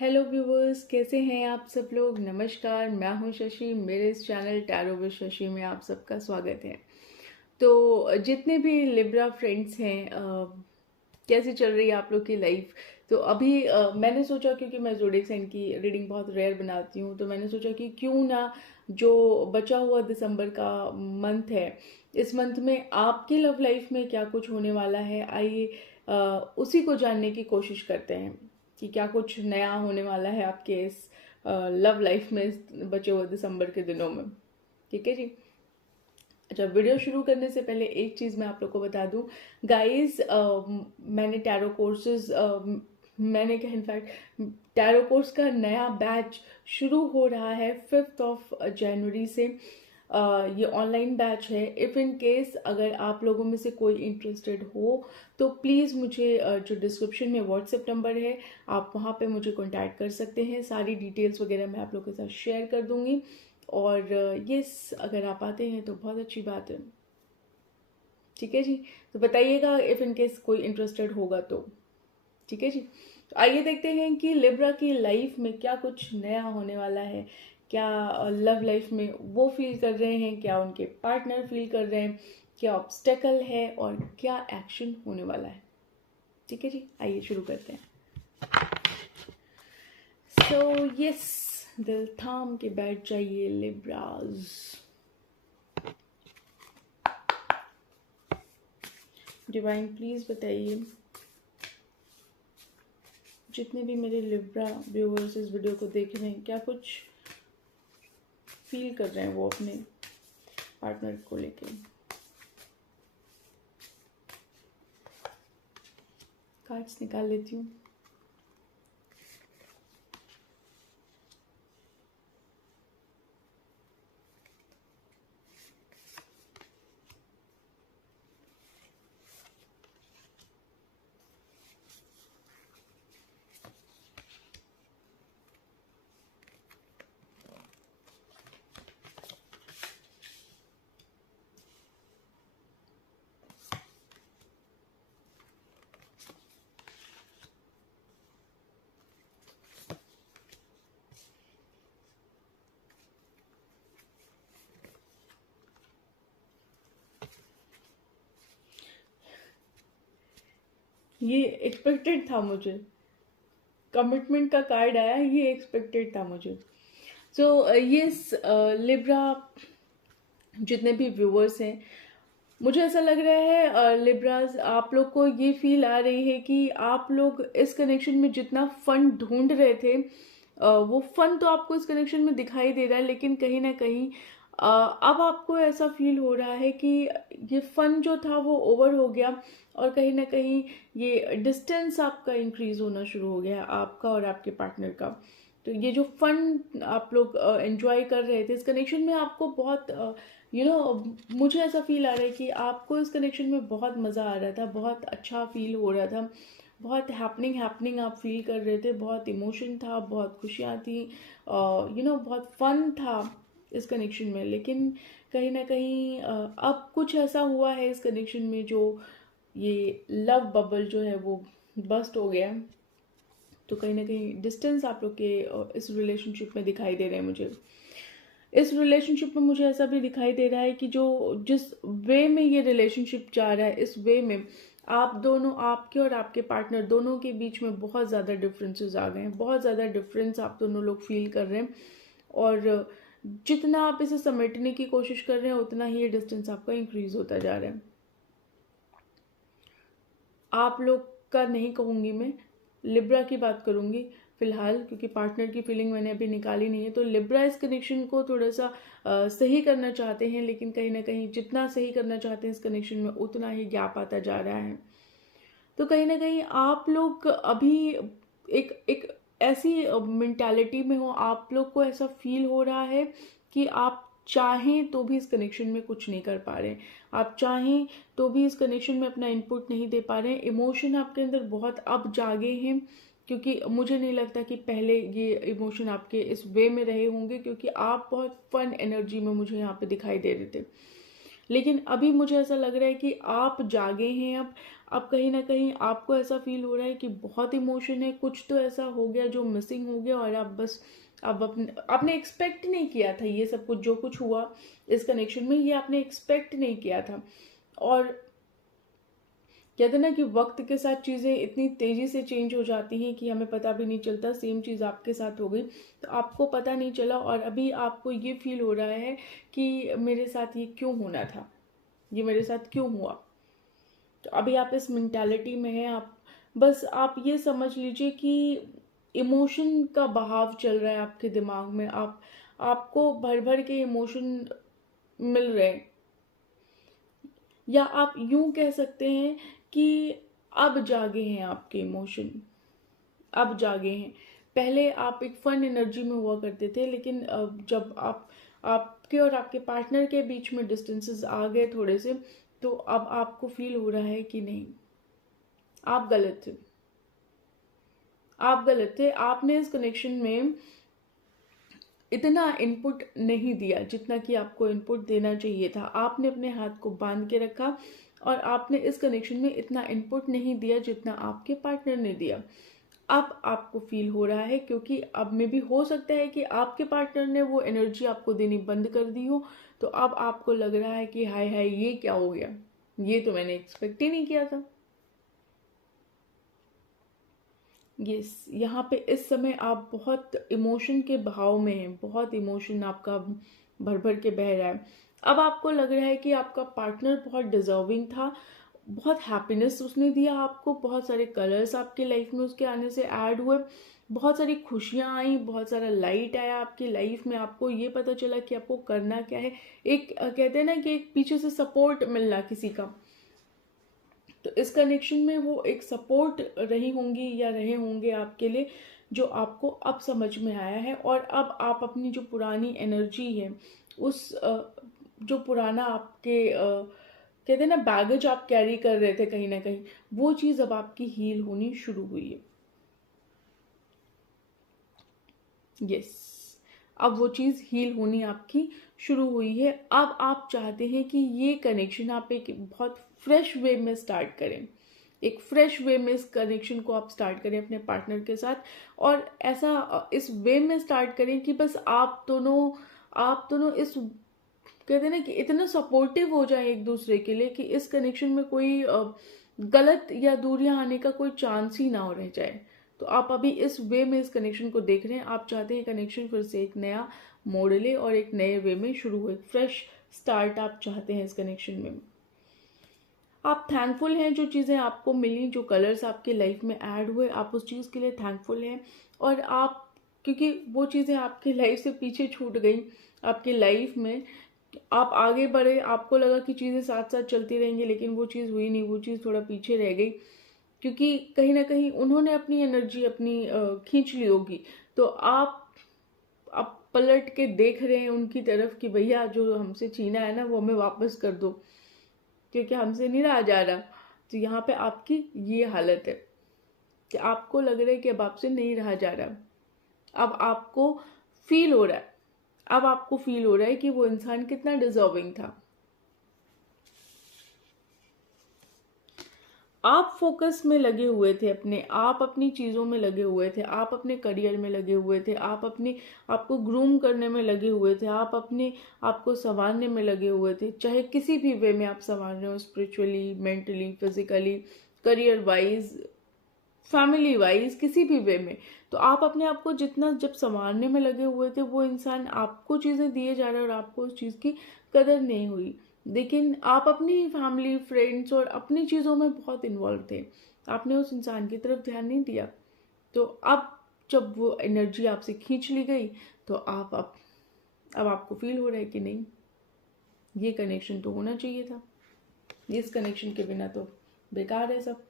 Hello viewers, कैसे हैं आप सब लोग। नमस्कार, मैं हूं शशि। मेरे इस चैनल टैरो विद शशि में आप सबका स्वागत है। तो जितने भी लिब्रा फ्रेंड्स हैं, कैसी चल रही है आप लोग की लाइफ। तो अभी मैंने सोचा, क्योंकि मैं ज़ोडिएक साइन की रीडिंग बहुत रेयर बनाती हूँ, तो मैंने सोचा कि क्यों ना जो बचा हुआ दिसंबर का मंथ है, इस मंथ में आपकी लव लाइफ में क्या कुछ होने वाला है, आइए उसी को जानने की कोशिश करते हैं कि क्या कुछ नया होने वाला है आपके इस लव लाइफ में इस बचे हुए दिसंबर के दिनों में। ठीक है जी। अच्छा, वीडियो शुरू करने से पहले एक चीज़ मैं आप लोग को बता दूं गाइस। मैंने टैरो कोर्सेज, मैंने क्या, इनफैक्ट टैरो कोर्स का नया बैच शुरू हो रहा है 5 जनवरी से। ये ऑनलाइन बैच है। इफ़ इन केस अगर आप लोगों में से कोई इंटरेस्टेड हो तो प्लीज़ मुझे जो डिस्क्रिप्शन में व्हाट्सएप नंबर है, आप वहाँ पे मुझे कांटेक्ट कर सकते हैं। सारी डिटेल्स वगैरह मैं आप लोगों के साथ शेयर कर दूँगी। और यस, अगर आप आते हैं तो बहुत अच्छी बात है। ठीक है जी। तो बताइएगा इफ़ इन केस कोई इंटरेस्टेड होगा तो। ठीक है जी। तो आइए देखते हैं कि लिब्रा की लाइफ में क्या कुछ नया होने वाला है। क्या लव लाइफ में वो फील कर रहे हैं, क्या उनके पार्टनर फील कर रहे हैं, क्या ऑब्स्टेकल है और क्या एक्शन होने वाला है। ठीक है जी, आइए शुरू करते हैं। सो यस, दिल थाम के बैठ जाइए लिब्राज। डिवाइन प्लीज बताइए, जितने भी मेरे लिब्रा व्यूअर्स इस वीडियो को देख रहे हैं, क्या कुछ फील कर रहे हैं वो अपने पार्टनर को लेके। कार्ड्स निकाल लेती हूँ। ये एक्सपेक्टेड था मुझे, कमिटमेंट का कार्ड आया, ये एक्सपेक्टेड था मुझे। सो ये लिब्रा जितने भी व्यूअर्स हैं, मुझे ऐसा लग रहा है लिब्राज, आप लोग को ये फील आ रही है कि आप लोग इस कनेक्शन में जितना फन ढूंढ रहे थे, वो फन तो आपको इस कनेक्शन में दिखाई दे रहा है, लेकिन कहीं ना कहीं अब आपको ऐसा फील हो रहा है कि ये फन जो था वो ओवर हो गया, और कहीं ना कहीं ये डिस्टेंस आपका इंक्रीज होना शुरू हो गया, आपका और आपके पार्टनर का। तो ये जो फन आप लोग एंजॉय कर रहे थे इस कनेक्शन में, आपको बहुत मुझे ऐसा फील आ रहा है कि आपको इस कनेक्शन में बहुत मज़ा आ रहा था, बहुत अच्छा फील हो रहा था, बहुत हैपनिंग हैपनिंग आप फील कर रहे थे, बहुत इमोशन था, बहुत खुशियाँ थी, बहुत फन था इस कनेक्शन में। लेकिन कहीं ना कहीं अब कुछ ऐसा हुआ है इस कनेक्शन में, जो ये लव बबल जो है वो बस्ट हो गया। तो कहीं ना कहीं डिस्टेंस आप लोग के इस रिलेशनशिप में दिखाई दे रहे हैं मुझे। इस रिलेशनशिप में मुझे ऐसा भी दिखाई दे रहा है कि जो जिस वे में ये रिलेशनशिप जा रहा है, इस वे में आप दोनों, आपके और आपके पार्टनर दोनों के बीच में बहुत ज़्यादा डिफरेंसेस आ गए हैं, बहुत ज़्यादा डिफरेंस आप दोनों लोग फील कर रहे हैं। और जितना आप इसे समेटने की कोशिश कर रहे हैं, उतना ही ये डिस्टेंस आपका इंक्रीज होता जा रहा है। आप लोग का नहीं कहूँगी मैं, लिब्रा की बात करूँगी फिलहाल, क्योंकि पार्टनर की फीलिंग मैंने अभी निकाली नहीं है। तो लिब्रा इस कनेक्शन को थोड़ा सा सही करना चाहते हैं, लेकिन कहीं ना कहीं जितना सही करना चाहते हैं इस कनेक्शन में, उतना ही गैप आता जा रहा है। तो कहीं ना कहीं आप लोग अभी एक एक ऐसी मेंटालिटी में हो, आप लोग को ऐसा फील हो रहा है कि आप चाहें तो भी इस कनेक्शन में कुछ नहीं कर पा रहे, आप चाहें तो भी इस कनेक्शन में अपना इनपुट नहीं दे पा रहे हैं। इमोशन आपके अंदर बहुत अब जागे हैं, क्योंकि मुझे नहीं लगता कि पहले ये इमोशन आपके इस वे में रहे होंगे, क्योंकि आप बहुत फन एनर्जी में मुझे यहाँ पे दिखाई दे रहे थे। लेकिन अभी मुझे ऐसा लग रहा है कि आप जागे हैं अब कहीं ना कहीं आपको ऐसा फील हो रहा है कि बहुत इमोशन है, कुछ तो ऐसा हो गया जो मिसिंग हो गया, और आप बस अब आपने एक्सपेक्ट नहीं किया था ये सब कुछ, जो कुछ हुआ इस कनेक्शन में ये आपने एक्सपेक्ट नहीं किया था। और कहते हैं ना कि वक्त के साथ चीज़ें इतनी तेज़ी से चेंज हो जाती हैं कि हमें पता भी नहीं चलता। सेम चीज़ आपके साथ हो गई, तो आपको पता नहीं चला, और अभी आपको ये फील हो रहा है कि मेरे साथ ये क्यों होना था, ये मेरे साथ क्यों हुआ। तो अभी आप इस मेंटालिटी में हैं। आप ये समझ लीजिए कि इमोशन का बहाव चल रहा है आपके दिमाग में। आपको भर भर के इमोशन मिल रहे हैं, या आप यूं कह सकते हैं कि अब जागे हैं आपके इमोशन, अब जागे हैं। पहले आप एक फन एनर्जी में हुआ करते थे, लेकिन जब आपके और आपके पार्टनर के बीच में डिस्टेंसेस आ गए थोड़े से, तो अब आपको फील हो रहा है कि नहीं, आप गलत थे, आप गलत थे। आपने इस कनेक्शन में इतना इनपुट नहीं दिया जितना कि आपको इनपुट देना चाहिए था। आपने अपने हाथ को बांध के रखा, और आपने इस कनेक्शन में इतना इनपुट नहीं दिया जितना आपके पार्टनर ने दिया। अब आपको फील हो रहा है, क्योंकि अब में भी हो सकता है कि आपके पार्टनर ने वो एनर्जी आपको देनी बंद कर दी हो, तो अब आपको लग रहा है कि हाय हाय ये क्या हो गया, ये तो मैंने एक्सपेक्ट ही नहीं किया था। यस, यहाँ पे इस समय आप बहुत इमोशन के बहाव में हैं, बहुत इमोशन आपका भर भर के बह रहा है। अब आपको लग रहा है कि आपका पार्टनर बहुत डिजर्विंग था, बहुत हैप्पीनेस उसने दिया आपको, बहुत सारे कलर्स आपकी लाइफ में उसके आने से ऐड हुए, बहुत सारी खुशियाँ आई, बहुत सारा लाइट आया आपकी लाइफ में। आपको ये पता चला कि आपको करना क्या है। एक कहते हैं ना कि एक पीछे से सपोर्ट मिलना किसी का, तो इस कनेक्शन में वो एक सपोर्ट रही होंगी या रहे होंगे आपके लिए, जो आपको अब समझ में आया है। और अब आप अपनी जो पुरानी एनर्जी है, उस जो पुराना आपके कहते हैं ना बैगेज आप कैरी कर रहे थे कहीं ना कहीं, वो चीज़ अब आपकी हील होनी शुरू हुई है। यस, अब वो चीज़ हील होनी आपकी शुरू हुई है। अब आप चाहते हैं कि ये कनेक्शन आप एक बहुत फ्रेश वे में स्टार्ट करें, एक फ्रेश वे में इस कनेक्शन को आप स्टार्ट करें अपने पार्टनर के साथ। और ऐसा इस वे में स्टार्ट करें कि बस आप दोनों इस कहते हैं ना कि इतना सपोर्टिव हो जाए एक दूसरे के लिए कि इस कनेक्शन में कोई गलत या दूरियां आने का कोई चांस ही ना हो रह जाए। तो आप अभी इस वे में इस कनेक्शन को देख रहे हैं। आप चाहते हैं कनेक्शन फिर से एक नया मोड़ ले और एक नए वे में शुरू हो, एक फ्रेश स्टार्ट आप चाहते हैं इस कनेक्शन में। आप थैंकफुल हैं जो चीज़ें आपको मिली, जो कलर्स आपकी लाइफ में ऐड हुए, आप उस चीज़ के लिए थैंकफुल हैं। और आप, क्योंकि वो चीज़ें आपकी लाइफ से पीछे छूट गई, आपकी लाइफ में आप आगे बढ़े, आपको लगा कि चीज़ें साथ साथ चलती रहेंगी, लेकिन वो चीज़ हुई नहीं, वो चीज़ थोड़ा पीछे रह गई, क्योंकि कहीं ना कहीं उन्होंने अपनी एनर्जी अपनी खींच ली होगी। तो आप पलट के देख रहे हैं उनकी तरफ कि भैया जो हमसे छीना है ना वो हमें वापस कर दो, क्योंकि हमसे नहीं रहा जा रहा। तो यहाँ पे आपकी ये हालत है कि आपको लग रहा है कि अब आपसे नहीं रहा जा रहा। अब आपको फील हो रहा है, अब आपको फील हो रहा है कि वो इंसान कितना डिजर्विंग था। आप फोकस में लगे हुए थे अपने, आप अपनी चीज़ों में लगे हुए थे, आप अपने करियर में लगे हुए थे, आप अपने आपको ग्रूम करने में लगे हुए थे, आप अपने आपको संवारने में लगे हुए थे। चाहे किसी भी वे में आप संवार रहे हो, spiritually, mentally, physically, career wise, family wise, किसी भी वे में। तो आप अपने आप को जितना जब संवारने में लगे हुए थे, वो इंसान आपको चीज़ें दिए जा रहे और आपको उस चीज़ की कदर नहीं हुई। लेकिन आप अपनी फैमिली, फ्रेंड्स और अपनी चीज़ों में बहुत इन्वॉल्व थे, आपने उस इंसान की तरफ ध्यान नहीं दिया। तो अब जब वो एनर्जी आपसे खींच ली गई, तो अब आपको फील हो रहा है कि नहीं, ये कनेक्शन तो होना चाहिए था, इस कनेक्शन के बिना तो बेकार है सब।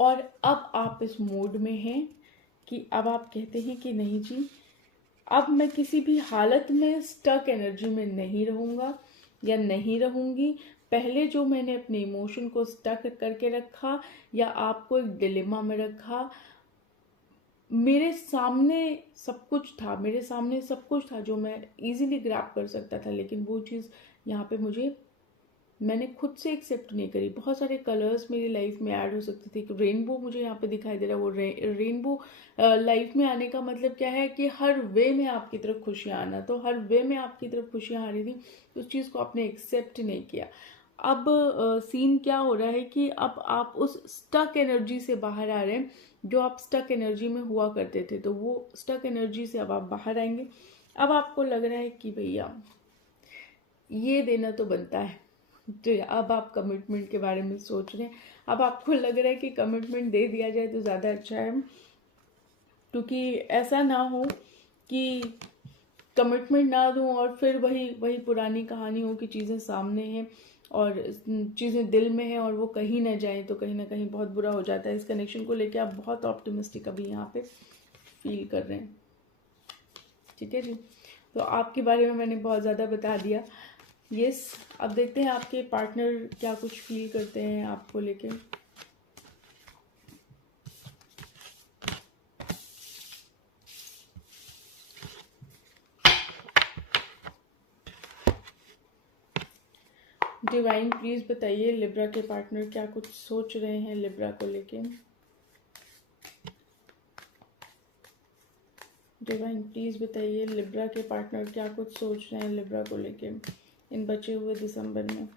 और अब आप इस मोड में हैं कि अब आप कहते हैं कि नहीं जी, अब मैं किसी भी हालत में स्टक एनर्जी में नहीं रहूँगा या नहीं रहूँगी। पहले जो मैंने अपने इमोशन को स्टक करके रखा या आपको एक डिलेमा में रखा, मेरे सामने सब कुछ था, मेरे सामने सब कुछ था जो मैं इजीली ग्रैब कर सकता था, लेकिन वो चीज़ यहाँ पे मैंने खुद से एक्सेप्ट नहीं करी। बहुत सारे कलर्स मेरी लाइफ में ऐड हो सकते थे। रेनबो मुझे यहाँ पे दिखाई दे रहा है, वो रेनबो लाइफ में आने का मतलब क्या है कि हर वे में आपकी तरफ खुशियाँ आना, तो हर वे में आपकी तरफ खुशियाँ आ रही थी, उस चीज़ को आपने एक्सेप्ट नहीं किया। अब सीन क्या हो रहा है कि अब आप उस स्टक एनर्जी से बाहर आ रहे हैं, जो आप स्टक एनर्जी में हुआ करते थे, तो वो स्टक एनर्जी से अब आप बाहर आएंगे। अब आपको लग रहा है कि भैया ये देना तो बनता है, तो अब आप कमिटमेंट के बारे में सोच रहे हैं। अब आपको लग रहा है कि कमिटमेंट दे दिया जाए तो ज़्यादा अच्छा है, क्योंकि ऐसा ना हो कि कमिटमेंट ना दूं और फिर वही वही पुरानी कहानी हो कि चीज़ें सामने हैं और चीज़ें दिल में हैं और वो कहीं ना जाए, तो कहीं ना कहीं बहुत बुरा हो जाता है। इस कनेक्शन को लेके आप बहुत ऑप्टिमिस्टिक अभी यहाँ पे फील कर रहे हैं। ठीक है जी, तो आपके बारे में मैंने बहुत ज़्यादा बता दिया। यस, अब देखते हैं आपके पार्टनर क्या कुछ फील करते हैं आपको लेके। डिवाइन प्लीज बताइए लिब्रा के पार्टनर क्या कुछ सोच रहे हैं लिब्रा को लेके। डिवाइन प्लीज बताइए लिब्रा के पार्टनर क्या कुछ सोच रहे हैं लिब्रा को लेके इन बचे हुए दिसंबर में।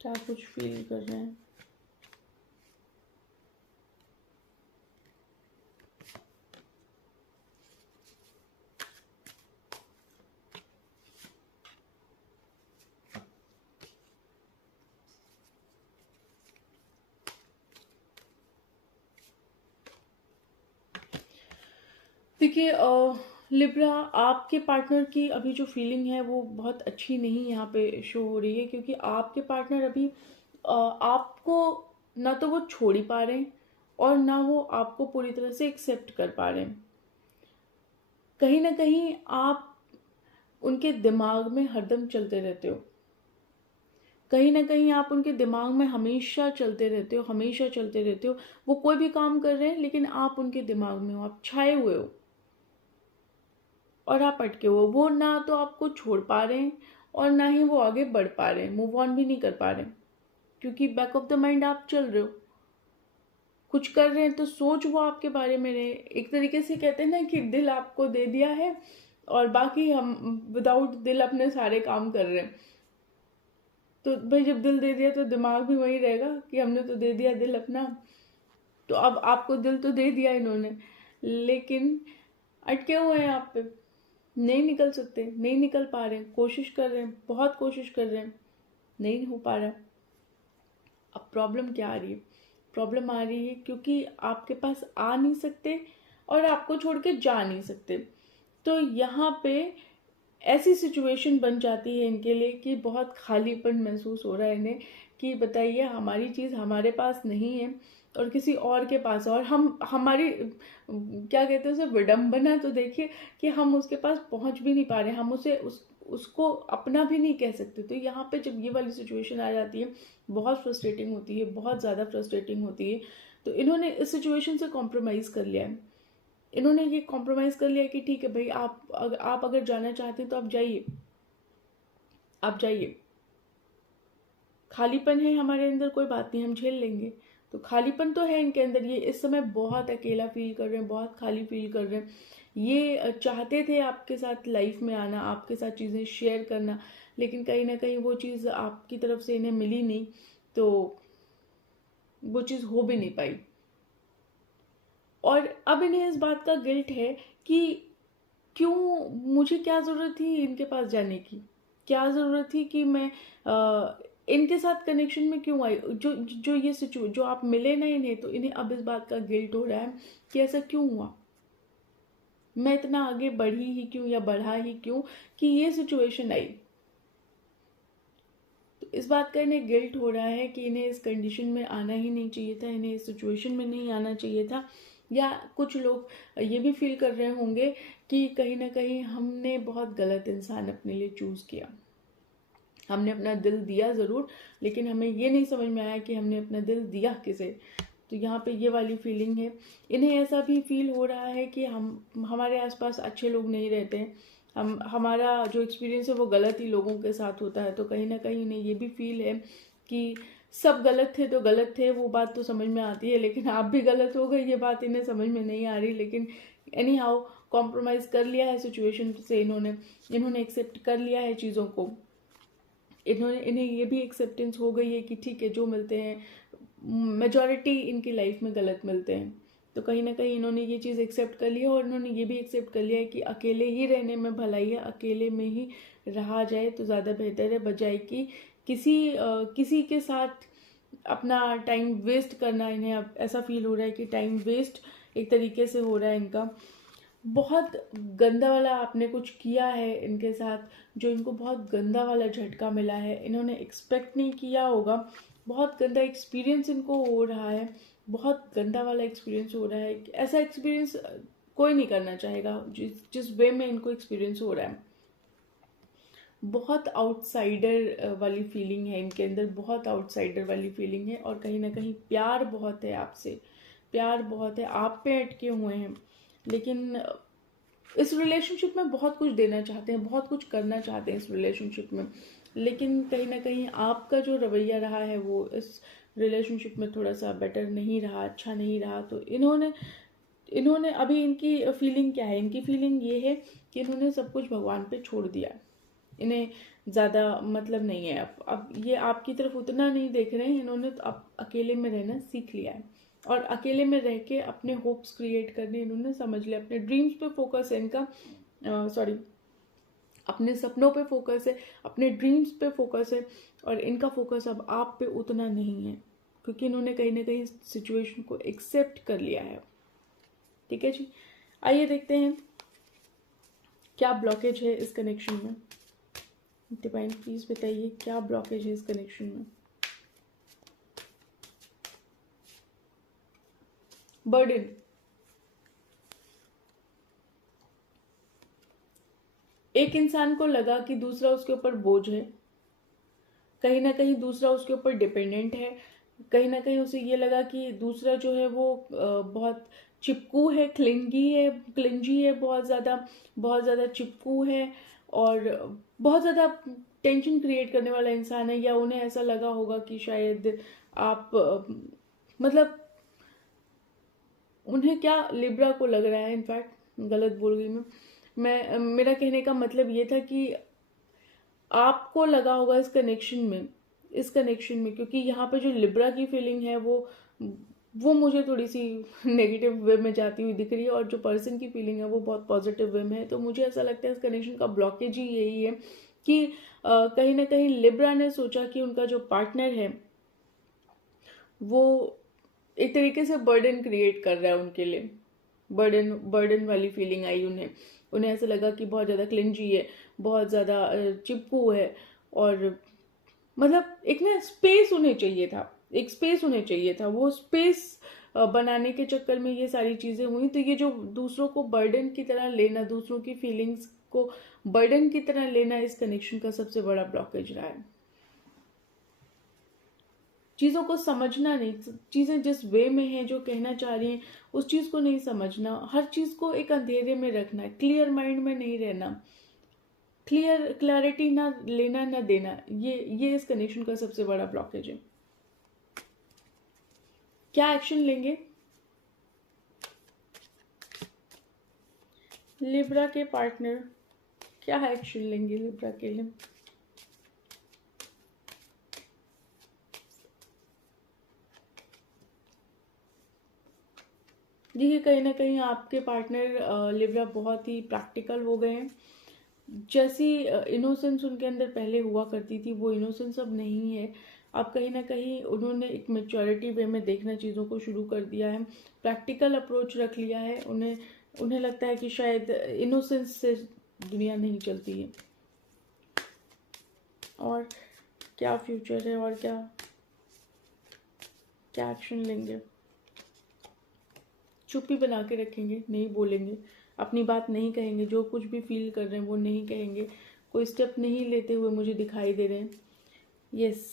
क्या कुछ फील कर रहे हैं। देखिए लिब्रा, आपके पार्टनर की अभी जो फीलिंग है वो बहुत अच्छी नहीं यहाँ पे शो हो रही है, क्योंकि आपके पार्टनर अभी आपको ना तो वो छोड़ ही पा रहे हैं और ना वो आपको पूरी तरह से एक्सेप्ट कर पा रहे हैं। कहीं ना कहीं आप उनके दिमाग में हरदम चलते रहते हो, कहीं ना कहीं आप उनके दिमाग में हमेशा चलते रहते हो, हमेशा चलते रहते हो। वो कोई भी काम कर रहे हैं लेकिन आप उनके दिमाग में हो, आप छाए हुए हो और आप अटके हो। वो ना तो आपको छोड़ पा रहे हैं और ना ही वो आगे बढ़ पा रहे हैं, मूव ऑन भी नहीं कर पा रहे हैं, क्योंकि बैक ऑफ द माइंड आप चल रहे हो, कुछ कर रहे हैं तो सोच वो आपके बारे में रहे। एक तरीके से कहते हैं ना कि दिल आपको दे दिया है और बाकी हम विदाउट दिल अपने सारे काम कर रहे हैं। तो भाई जब दिल दे दिया तो दिमाग भी वही रहेगा कि हमने तो दे दिया दिल अपना। तो अब आपको दिल तो दे दिया इन्होंने, लेकिन अटके हुए हैं आप पे, नहीं निकल सकते, नहीं निकल पा रहे हैं, कोशिश कर रहे हैं, बहुत कोशिश कर रहे हैं, नहीं हो पा रहा। अब प्रॉब्लम क्या आ रही है? प्रॉब्लम आ रही है क्योंकि आपके पास आ नहीं सकते और आपको छोड़ के जा नहीं सकते। तो यहाँ पे ऐसी सिचुएशन बन जाती है इनके लिए कि बहुत खालीपन महसूस हो रहा है इन्हें, कि बताइए हमारी चीज़ हमारे पास नहीं है और किसी और के पास है, और हम हमारी क्या कहते हैं उसे, विडंबना तो देखिए कि हम उसके पास पहुंच भी नहीं पा रहे, हम उसको अपना भी नहीं कह सकते। तो यहाँ पे जब ये वाली सिचुएशन आ जाती है बहुत फ्रस्ट्रेटिंग होती है, बहुत ज़्यादा फ्रस्ट्रेटिंग होती है। तो इन्होंने इस सिचुएशन से कॉम्प्रोमाइज़ कर लिया है। इन्होंने ये कॉम्प्रोमाइज़ कर लिया कि ठीक है भाई, आप अगर जाना चाहते हैं तो आप जाइए, आप जाइए। खालीपन है हमारे अंदर, कोई बात नहीं, हम झेल लेंगे। तो खालीपन तो है इनके अंदर, ये इस समय बहुत अकेला फील कर रहे हैं, बहुत खाली फील कर रहे हैं। ये चाहते थे आपके साथ लाइफ में आना, आपके साथ चीज़ें शेयर करना, लेकिन कहीं ना कहीं वो चीज़ आपकी तरफ से इन्हें मिली नहीं, तो वो चीज़ हो भी नहीं पाई। और अब इन्हें इस बात का गिल्ट है कि क्यों, मुझे क्या ज़रूरत थी इनके पास जाने की, क्या ज़रूरत थी कि मैं इनके साथ कनेक्शन में क्यों आई। जो जो ये जो आप मिले ना इन्हें, तो इन्हें अब इस बात का गिल्ट हो रहा है कि ऐसा क्यों हुआ, मैं इतना आगे बढ़ी ही क्यों या बढ़ा ही क्यों कि ये सिचुएशन आई। इस बात का इन्हें गिल्ट हो रहा है कि इन्हें इस कंडीशन में आना ही नहीं चाहिए था, इन्हें इस सिचुएशन में नहीं आना चाहिए था। या कुछ लोग ये भी फील कर रहे होंगे कि कहीं ना कहीं हमने बहुत गलत इंसान अपने लिए चूज़ किया। हमने अपना दिल दिया ज़रूर, लेकिन हमें ये नहीं समझ में आया कि हमने अपना दिल दिया किसे। तो यहाँ पे ये वाली फीलिंग है। इन्हें ऐसा भी फील हो रहा है कि हमारे आसपास अच्छे लोग नहीं रहते हैं, हमारा जो एक्सपीरियंस है वो गलत ही लोगों के साथ होता है। तो कहीं ना कहीं इन्हें ये भी फील है कि सब गलत थे तो गलत थे, वो बात तो समझ में आती है, लेकिन आप भी गलत हो गए ये बात इन्हें समझ में नहीं आ रही। लेकिन एनी हाउ कॉम्प्रोमाइज़ कर लिया है सिचुएशन से, इन्होंने एक्सेप्ट कर लिया है चीज़ों को। इन्हें ये भी एक्सेप्टेंस हो गई है कि ठीक है, जो मिलते हैं मेजॉरिटी इनकी लाइफ में गलत मिलते हैं। तो कहीं ना कहीं इन्होंने ये चीज़ एक्सेप्ट कर ली है, और इन्होंने ये भी एक्सेप्ट कर लिया है कि अकेले ही रहने में भलाई है, अकेले में ही रहा जाए तो ज़्यादा बेहतर है, बजाय कि किसी के साथ अपना टाइम वेस्ट करना। इन्हें अब ऐसा फील हो रहा है कि टाइम वेस्ट एक तरीके से हो रहा है इनका। बहुत गंदा वाला आपने कुछ किया है इनके साथ, जो इनको बहुत गंदा वाला झटका मिला है, इन्होंने एक्सपेक्ट नहीं किया होगा। बहुत गंदा एक्सपीरियंस इनको हो रहा है, बहुत गंदा वाला एक्सपीरियंस हो रहा है। ऐसा एक्सपीरियंस कोई नहीं करना चाहेगा जिस वे में इनको एक्सपीरियंस हो रहा है। बहुत आउटसाइडर वाली फीलिंग है इनके अंदर, बहुत आउटसाइडर वाली फीलिंग है। और कहीं ना कहीं प्यार बहुत है आपसे, प्यार बहुत है, आप पे अटके हुए हैं। लेकिन इस रिलेशनशिप में बहुत कुछ देना चाहते हैं, बहुत कुछ करना चाहते हैं इस रिलेशनशिप में, लेकिन कहीं ना कहीं आपका जो रवैया रहा है वो इस रिलेशनशिप में थोड़ा सा बेटर नहीं रहा, अच्छा नहीं रहा। तो इन्होंने अभी इनकी फीलिंग क्या है, इनकी फीलिंग ये है कि इन्होंने सब कुछ भगवान पे छोड़ दिया। इन्हें ज़्यादा मतलब नहीं है, अब ये आपकी तरफ उतना नहीं देख रहे हैं। इन्होंने तो अब अकेले में रहना सीख लिया है, और अकेले में रह के अपने होप्स क्रिएट करने इन्होंने समझ लिया। अपने ड्रीम्स पे फोकस है इनका, अपने सपनों पे फोकस है, अपने ड्रीम्स पे फोकस है। और इनका फोकस अब आप पे उतना नहीं है, क्योंकि इन्होंने कहीं ना कहीं सिचुएशन को एक्सेप्ट कर लिया है। ठीक है जी, आइए देखते हैं क्या ब्लॉकेज है इस कनेक्शन में। डिवाइन प्लीज बताइए क्या ब्लॉकेज है इस कनेक्शन में। बर्डन, एक इंसान को लगा कि दूसरा उसके ऊपर बोझ है, कहीं ना कहीं दूसरा उसके ऊपर डिपेंडेंट है, कहीं ना कहीं उसे ये लगा कि दूसरा जो है वो बहुत चिपकू है, क्लिंजी है, बहुत ज़्यादा चिपकू है, और बहुत ज़्यादा टेंशन क्रिएट करने वाला इंसान है। या उन्हें ऐसा लगा होगा कि शायद आप मतलब उन्हें क्या, लिब्रा को लग रहा है, इनफैक्ट गलत बोल गई मैं मेरा कहने का मतलब ये था कि आपको लगा होगा इस कनेक्शन में, क्योंकि यहाँ पे जो लिब्रा की फीलिंग है वो मुझे थोड़ी सी नेगेटिव वे में जाती हुई दिख रही है, और जो पर्सन की फीलिंग है वो बहुत पॉजिटिव वे में है। तो मुझे ऐसा लगता है इस कनेक्शन का ब्लॉकेज ही यही है कि कहीं ना कहीं लिब्रा ने सोचा कि उनका जो पार्टनर है वो एक तरीके से बर्डन क्रिएट कर रहा है उनके लिए। बर्डन वाली फीलिंग आई उन्हें ऐसा लगा कि बहुत ज़्यादा क्लिंजी है, बहुत ज़्यादा चिपकू है, और मतलब एक ना स्पेस उन्हें चाहिए था, एक स्पेस उन्हें चाहिए था। वो स्पेस बनाने के चक्कर में ये सारी चीज़ें हुई। तो ये जो दूसरों को बर्डन की तरह लेना, दूसरों की फीलिंग्स को बर्डन की तरह लेना, इस कनेक्शन का सबसे बड़ा ब्लॉकेज रहा है। चीज़ों को समझना नहीं, चीज़ें जिस वे में हैं, जो कहना चाह रही हैं उस चीज़ को नहीं समझना, हर चीज़ को एक अंधेरे में रखना, क्लियर माइंड में नहीं रहना, क्लैरिटी ना लेना ना देना, ये इस कनेक्शन का सबसे बड़ा ब्लॉकेज है। क्या एक्शन लेंगे लिब्रा के पार्टनर, क्या एक्शन लेंगे लिब्रा के लिए? देखिए, कहीं ना कहीं आपके पार्टनर लिब्रा बहुत ही प्रैक्टिकल हो गए हैं। जैसी इनोसेंस उनके अंदर पहले हुआ करती थी, वो इनोसेंस अब नहीं है। अब कहीं ना कहीं उन्होंने एक मेच्योरिटी वे में देखना चीज़ों को शुरू कर दिया है, प्रैक्टिकल अप्रोच रख लिया है। उन्हें लगता है कि शायद इनोसेंस से दुनिया नहीं चलती है। और क्या फ्यूचर है और क्या क्या एक्शन लेंगे। चुप्पी बना के रखेंगे, नहीं बोलेंगे, अपनी बात नहीं कहेंगे, जो कुछ भी फील कर रहे हैं वो नहीं कहेंगे, कोई स्टेप नहीं लेते हुए मुझे दिखाई दे रहे हैं। यस,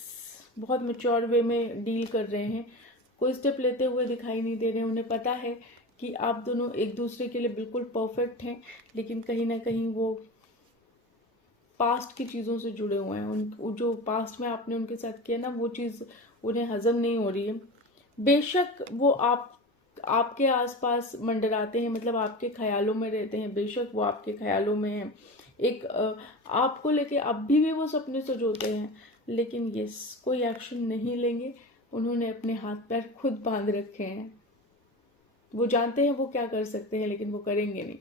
बहुत मैच्योर वे में डील कर रहे हैं, कोई स्टेप लेते हुए दिखाई नहीं दे रहे हैं। उन्हें पता है कि आप दोनों एक दूसरे के लिए बिल्कुल परफेक्ट हैं, लेकिन कहीं ना कहीं वो पास्ट की चीज़ों से जुड़े हुए हैं। उन जो पास्ट में आपने उनके साथ किया ना, वो चीज़ उन्हें हजम नहीं हो रही है। बेशक वो आपके आसपास मंडराते हैं, मतलब आपके ख्यालों में रहते हैं, बेशक वो आपके ख्यालों में हैं, एक आपको लेके अब भी वो सपने सजोते हैं, लेकिन यस, कोई एक्शन नहीं लेंगे। उन्होंने अपने हाथ पैर खुद बांध रखे हैं, वो जानते हैं वो क्या कर सकते हैं, लेकिन वो करेंगे नहीं।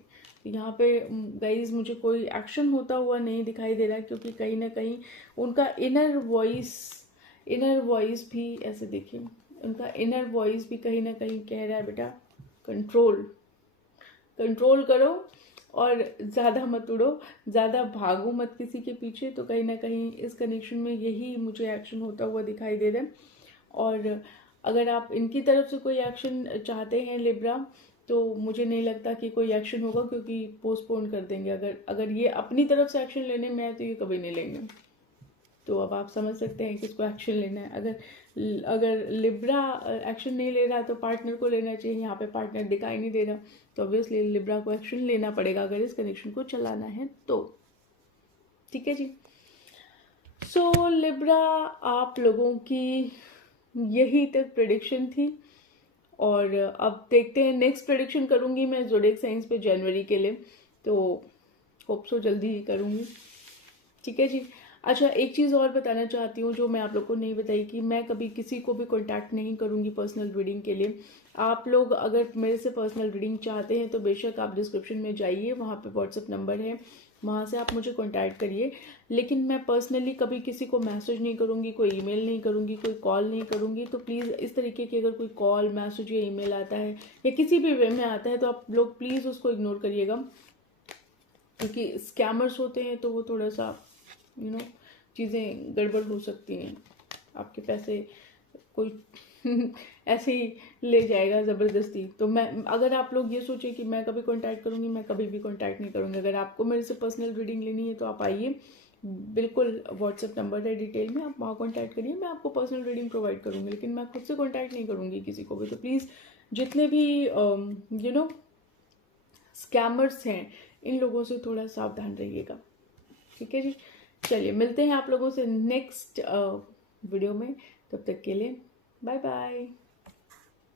यहाँ पे गाइज मुझे कोई एक्शन होता हुआ नहीं दिखाई दे रहा है, क्योंकि कहीं ना कहीं उनका इनर वॉइस भी ऐसे देखिए, उनका इनर वॉइस भी कहीं ना कहीं कह रहा है बेटा कंट्रोल करो और ज़्यादा मत उड़ो, ज़्यादा भागो मत किसी के पीछे। तो कहीं ना कहीं इस कनेक्शन में यही मुझे एक्शन होता हुआ दिखाई दे रहा है। और अगर आप इनकी तरफ से कोई एक्शन चाहते हैं लिब्रा, तो मुझे नहीं लगता कि कोई एक्शन होगा, क्योंकि पोस्टपोन कर देंगे। अगर ये अपनी तरफ से एक्शन लेने में है तो ये कभी नहीं लेंगे। तो अब आप समझ सकते हैं किसको एक्शन लेना है। अगर लिब्रा एक्शन नहीं ले रहा तो पार्टनर को लेना चाहिए। यहाँ पे पार्टनर दिखाई नहीं दे रहा, तो ऑब्वियसली लिब्रा को एक्शन लेना पड़ेगा अगर इस कनेक्शन को चलाना है तो। ठीक है जी। सो लिब्रा, आप लोगों की यही तक प्रेडिक्शन थी, और अब देखते हैं नेक्स्ट प्रेडिक्शन करूंगी मैं ज़ोडिएक साइंस पे जनवरी के लिए, तो होप सो जल्दी ही करूंगी। ठीक है जी। अच्छा, एक चीज़ और बताना चाहती हूँ जो मैं आप लोग को नहीं बताई, कि मैं कभी किसी को भी कांटेक्ट नहीं करूँगी पर्सनल रीडिंग के लिए। आप लोग अगर मेरे से पर्सनल रीडिंग चाहते हैं तो बेशक आप डिस्क्रिप्शन में जाइए, वहाँ पे व्हाट्सएप नंबर है, वहाँ से आप मुझे कांटेक्ट करिए। लेकिन मैं पर्सनली कभी किसी को मैसेज नहीं करूँगी, कोई ईमेल नहीं करूँगी, कोई कॉल नहीं करूँगी। तो प्लीज़ इस तरीके की अगर कोई कॉल, मैसेज या ईमेल आता है या किसी भी वे में आता है, तो आप लोग प्लीज़ उसको इग्नोर करिएगा, क्योंकि स्कैमर्स होते हैं तो वो थोड़ा सा चीज़ें गड़बड़ हो सकती हैं। आपके पैसे कोई ऐसे ही ले जाएगा ज़बरदस्ती। तो मैं, अगर आप लोग ये सोचे कि मैं कभी कांटेक्ट करूँगी, मैं कभी भी कांटेक्ट नहीं करूँगी। अगर आपको मेरे से पर्सनल रीडिंग लेनी है तो आप आइए, बिल्कुल व्हाट्सएप नंबर है डिटेल में, आप वहाँ कॉन्टैक्ट करिए, मैं आपको पर्सनल रीडिंग प्रोवाइड करूँगी। लेकिन मैं खुद से कॉन्टैक्ट नहीं करूँगी किसी को भी। तो प्लीज़ जितने भी स्कैमर्स हैं, इन लोगों से थोड़ा सावधान रहिएगा। ठीक है जी। चलिए, मिलते हैं आप लोगों से नेक्स्ट वीडियो में। तब तक के लिए बाय बाय।